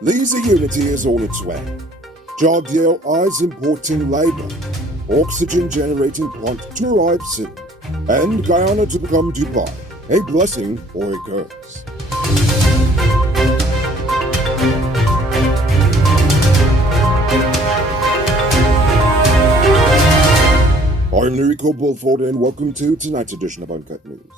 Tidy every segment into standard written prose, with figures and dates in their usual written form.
Lisa Unity is on its way. Jogdale eyes importing labour. Oxygen generating plant to arrive soon. And Guyana to become Dubai. A blessing or a curse. I'm Enrico Bulford and welcome to tonight's edition of Uncut News.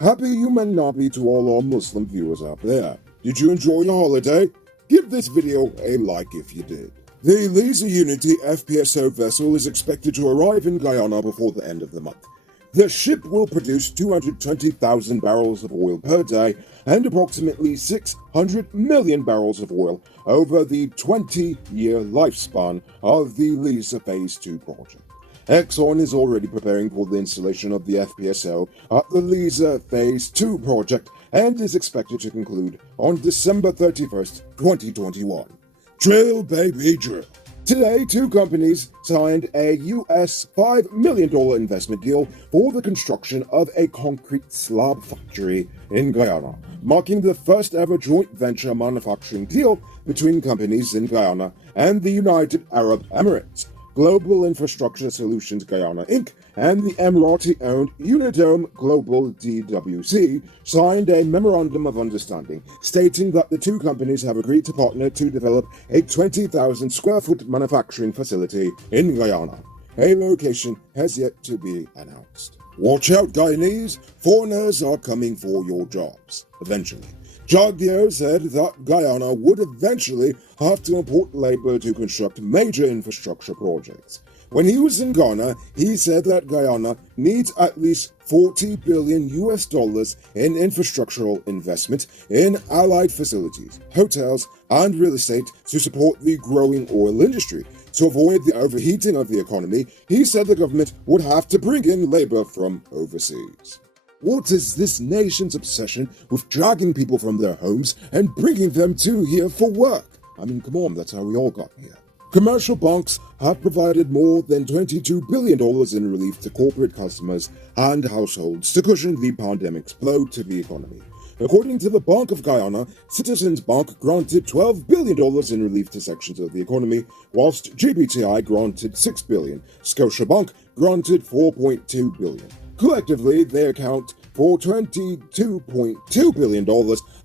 Happy Human Nabi to all our Muslim viewers out there. Did you enjoy your holiday? Give this video a like if you did. The Lisa Unity FPSO vessel is expected to arrive in Guyana before the end of the month. The ship will produce 220,000 barrels of oil per day and approximately 600 million barrels of oil over the 20-year lifespan of the Lisa Phase 2 project. Exxon is already preparing for the installation of the FPSO at the Lisa Phase 2 project and is expected to conclude on December 31st, 2021. Drill, baby, drill. Today, two companies signed a US $5 million investment deal for the construction of a concrete slab factory in Guyana, marking the first ever joint venture manufacturing deal between companies in Guyana and the United Arab Emirates. Global Infrastructure Solutions Guyana Inc. and the Emirati-owned Unidome Global DWC signed a memorandum of understanding stating that the two companies have agreed to partner to develop a 20,000 square foot manufacturing facility in Guyana. A location has yet to be announced. Watch out, Guyanese! Foreigners are coming for your jobs, eventually. Jagdeo said that Guyana would eventually have to import labor to construct major infrastructure projects. When he was in Ghana, he said that Guyana needs at least $40 billion in infrastructural investment in allied facilities, hotels, and real estate to support the growing oil industry. To avoid the overheating of the economy, he said the government would have to bring in labor from overseas. What is this nation's obsession with dragging people from their homes and bringing them to here for work? I mean, come on, that's how we all got here. Commercial banks have provided more than $22 billion in relief to corporate customers and households to cushion the pandemic's blow to the economy. According to the Bank of Guyana, Citizens Bank granted $12 billion in relief to sections of the economy, whilst GBTI granted $6 billion. Scotiabank granted $4.2 billion. Collectively, they account for $22.2 billion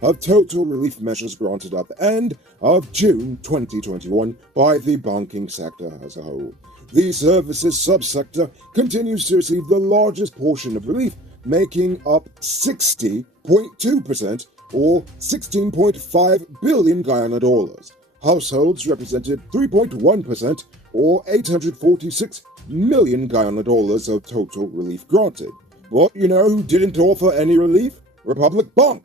of total relief measures granted at the end of June 2021 by the banking sector as a whole. The services subsector continues to receive the largest portion of relief, making up 60.2% or $16.5 billion Guyana dollars. Households represented 3.1% or $846 million Guyana dollars of total relief granted. But you know who didn't offer any relief? Republic Bank.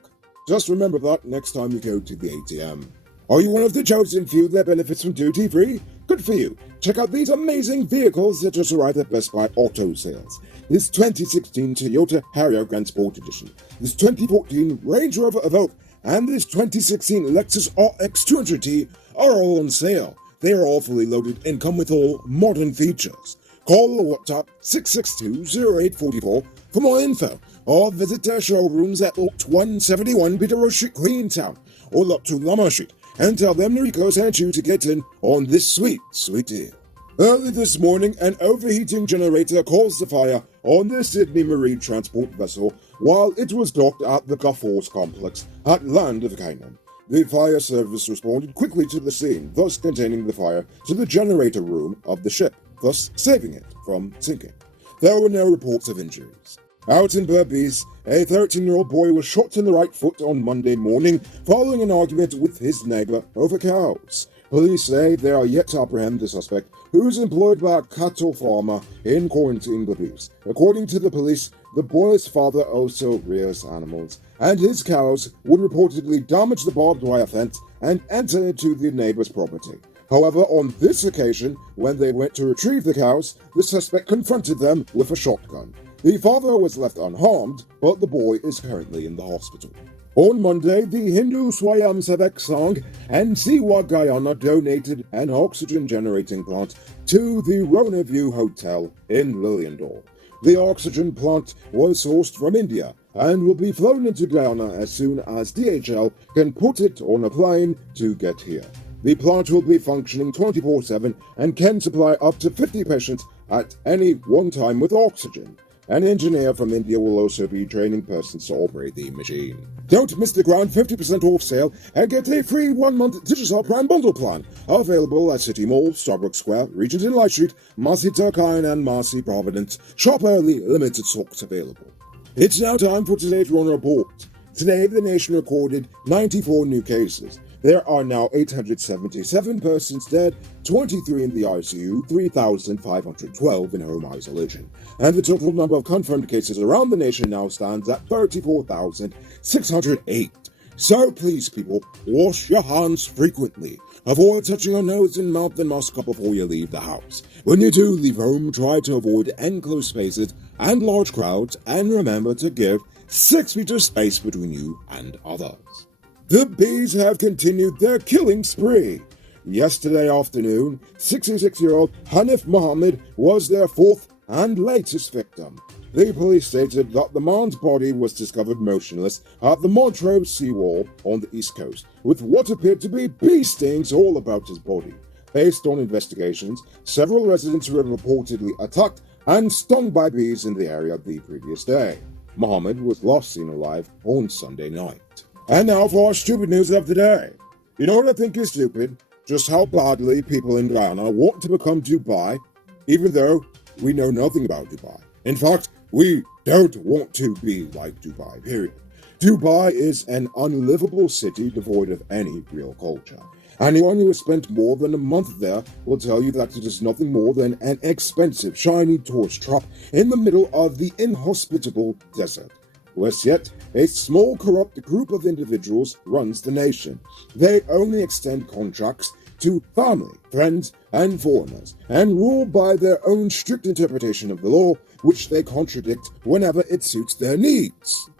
Just remember that next time you go to the ATM. Are you one of the chosen few that benefits from duty-free? Good for you. Check out these amazing vehicles that just arrived at Best Buy Auto Sales. This 2016 Toyota Harrier Grand Sport Edition, this 2014 Range Rover Evoque, and this 2016 Lexus RX 200T are all on sale. They are all fully loaded and come with all modern features. Call or WhatsApp 662-0844 for more info, or visit their showrooms at Lot 171 Peter Road Street, Queenstown, or Lot 2 Lamar Street, and tell them Rico sent you to get in on this sweet, sweet deal. Early this morning, an overheating generator caused the fire on the Sydney Marine Transport vessel while it was docked at the Gulf complex at Land of Canaan. The fire service responded quickly to the scene, thus containing the fire to the generator room of the ship, thus saving it from sinking. There were no reports of injuries. Out in Berbice, a 13-year-old boy was shot in the right foot on Monday morning following an argument with his neighbor over cows. Police say they are yet to apprehend the suspect, who is employed by a cattle farmer in quarantine Berbice. According to the police, the boy's father also rears animals, and his cows would reportedly damage the barbed wire fence and enter into the neighbor's property. However, on this occasion, when they went to retrieve the cows, the suspect confronted them with a shotgun. The father was left unharmed, but the boy is currently in the hospital. On Monday, the Hindu Swayamsevak Sangh and Siwa Guyana donated an oxygen-generating plant to the Rona View Hotel in Liliendal. The oxygen plant was sourced from India and will be flown into Guyana as soon as DHL can put it on a plane to get here. The plant will be functioning 24/7 and can supply up to 50 patients at any one time with oxygen. An engineer from India will also be training persons to operate the machine. Don't miss the grand 50% off sale and get a free 1-month Digicel Prime Bundle plan. Available at City Mall, Starbucks Square, Regent in Light Street, Marcy Turkine and Marcy Providence. Shop early, limited stocks available. It's now time for today's Run Report. Today, the nation recorded 94 new cases. There are now 877 persons dead, 23 in the ICU, 3,512 in home isolation. And the total number of confirmed cases around the nation now stands at 34,608. So please, people, wash your hands frequently. Avoid touching your nose and mouth and mask up before you leave the house. When you do leave home, try to avoid enclosed spaces and large crowds, and remember to give 6 feet of space between you and others. The bees have continued their killing spree. Yesterday afternoon, 66-year-old Hanif Mohammed was their 4th and latest victim. The police stated that the man's body was discovered motionless at the Montrose seawall on the east coast, with what appeared to be bee stings all about his body. Based on investigations, several residents were reportedly attacked and stung by bees in the area the previous day. Mohammed was last seen alive on Sunday night. And now for our stupid news of the day. You know what I think is stupid? Just how badly people in Guyana want to become Dubai, even though we know nothing about Dubai. In fact, we don't want to be like Dubai, period. Dubai is an unlivable city devoid of any real culture. Anyone who has spent more than a month there will tell you that it is nothing more than an expensive, shiny tourist trap in the middle of the inhospitable desert. Worse yet, a small corrupt group of individuals runs the nation. They only extend contracts to family, friends, and foreigners, and rule by their own strict interpretation of the law, which they contradict whenever it suits their needs.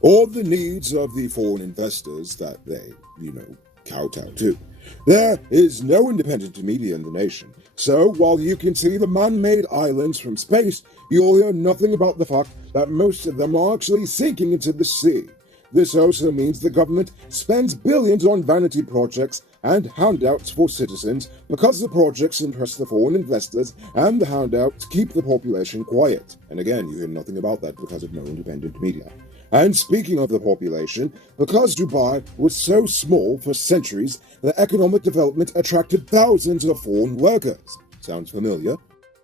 Or the needs of the foreign investors that they, kowtow to. There is no independent media in the nation, so while you can see the man-made islands from space, you'll hear nothing about the fact that most of them are actually sinking into the sea. This also means the government spends billions on vanity projects and handouts for citizens because the projects impress the foreign investors and the handouts keep the population quiet. And again, you hear nothing about that because of no independent media. And speaking of the population, because Dubai was so small for centuries, the economic development attracted thousands of foreign workers. Sounds familiar?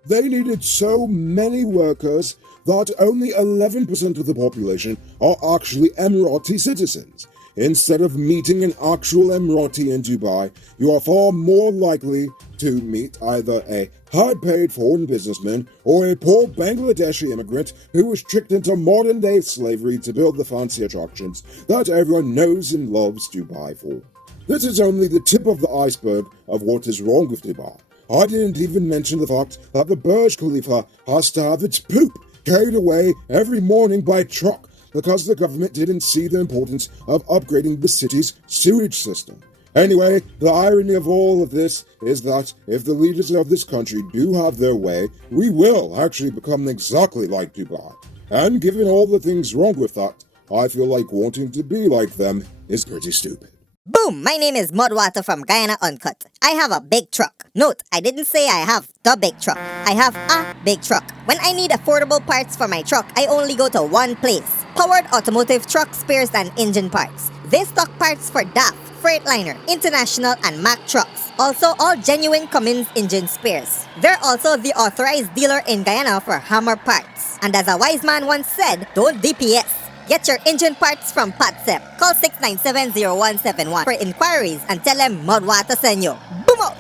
They needed so many workers that only 11% of the population are actually Emirati citizens. Instead of meeting an actual Emirati in Dubai, you are far more likely to meet either a high-paid foreign businessman or a poor Bangladeshi immigrant who was tricked into modern-day slavery to build the fancy attractions that everyone knows and loves Dubai for. This is only the tip of the iceberg of what is wrong with Dubai. I didn't even mention the fact that the Burj Khalifa has to have its poop carried away every morning by truck because the government didn't see the importance of upgrading the city's sewage system. Anyway, the irony of all of this is that if the leaders of this country do have their way, we will actually become exactly like Dubai. And given all the things wrong with that, I feel like wanting to be like them is pretty stupid. Boom! My name is Mudwater from Guyana Uncut. I have a big truck. Note, I didn't say I have the big truck. I have a big truck. When I need affordable parts for my truck, I only go to one place. Powered Automotive Truck Spares and Engine Parts. They stock parts for DAF, Freightliner, International, and Mack trucks. Also, all genuine Cummins engine spares. They're also the authorized dealer in Guyana for Hammer parts. And as a wise man once said, don't DPS. Get your engine parts from Patsep. Call 697-0171 for inquiries and tell them Mudwater sent you. Boom out!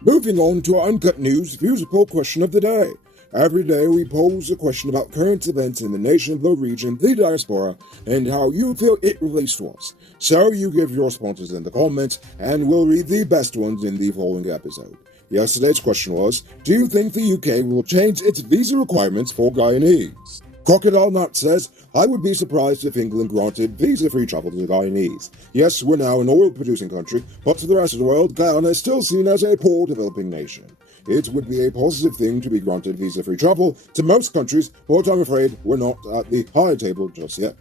Moving on to our Uncut News views poll question of the day. Every day we pose a question about current events in the nation, the region, the diaspora, and how you feel it relates to us. So you give your responses in the comments, and we'll read the best ones in the following episode. Yesterday's question was, do you think the UK will change its visa requirements for Guyanese? Crocodile Nut says, I would be surprised if England granted visa-free travel to the Guyanese. Yes, we're now an oil-producing country, but to the rest of the world, Guyana is still seen as a poor developing nation. it would be a positive thing to be granted visa-free travel to most countries, but I'm afraid we're not at the high table just yet.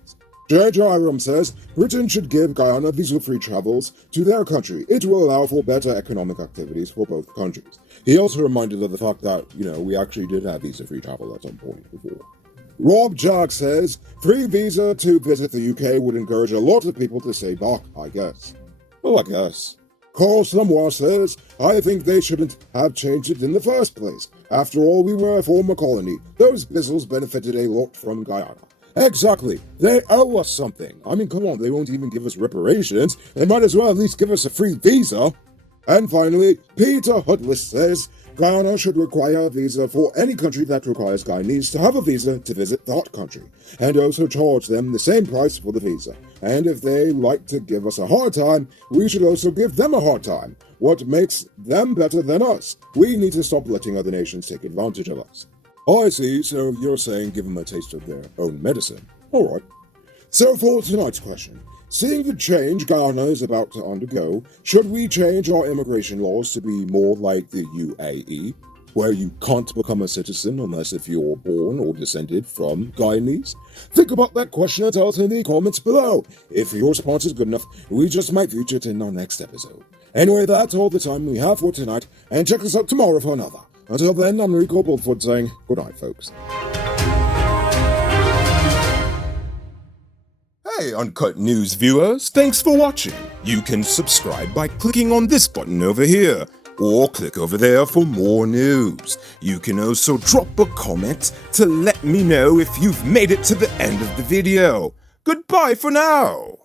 J.J. Iram says Britain should give Guyana visa-free travels to their country. It will allow for better economic activities for both countries. He also reminded of the fact that, we actually did have visa-free travel at some point before. Rob Jack says, free visa to visit the UK would encourage a lot of people to stay back, I guess. Well, I guess. Carl Slamois says, I think they shouldn't have changed it in the first place. After all, we were a former colony. Those Bizzles benefited a lot from Guyana. Exactly. They owe us something. I mean, come on, they won't even give us reparations. They might as well at least give us a free visa. And finally, Peter Hudless says, Guyana should require a visa for any country that requires Guyanese to have a visa to visit that country, and also charge them the same price for the visa. And if they like to give us a hard time, we should also give them a hard time. What makes them better than us? We need to stop letting other nations take advantage of us. I see, so you're saying give them a taste of their own medicine. Alright. So for tonight's question, seeing the change Guyana is about to undergo, should we change our immigration laws to be more like the UAE, where you can't become a citizen unless if you're born or descended from Guyanese? Think about that question and tell us in the comments below. If your response is good enough, we just might feature it in our next episode. Anyway, that's all the time we have for tonight, and check us out tomorrow for another. Until then, I'm Rico Bulford saying good night, folks. Hey, Uncut News viewers, thanks for watching. You can subscribe by clicking on this button over here, or click over there for more news. You can also drop a comment to let me know if you've made it to the end of the video. Goodbye for now.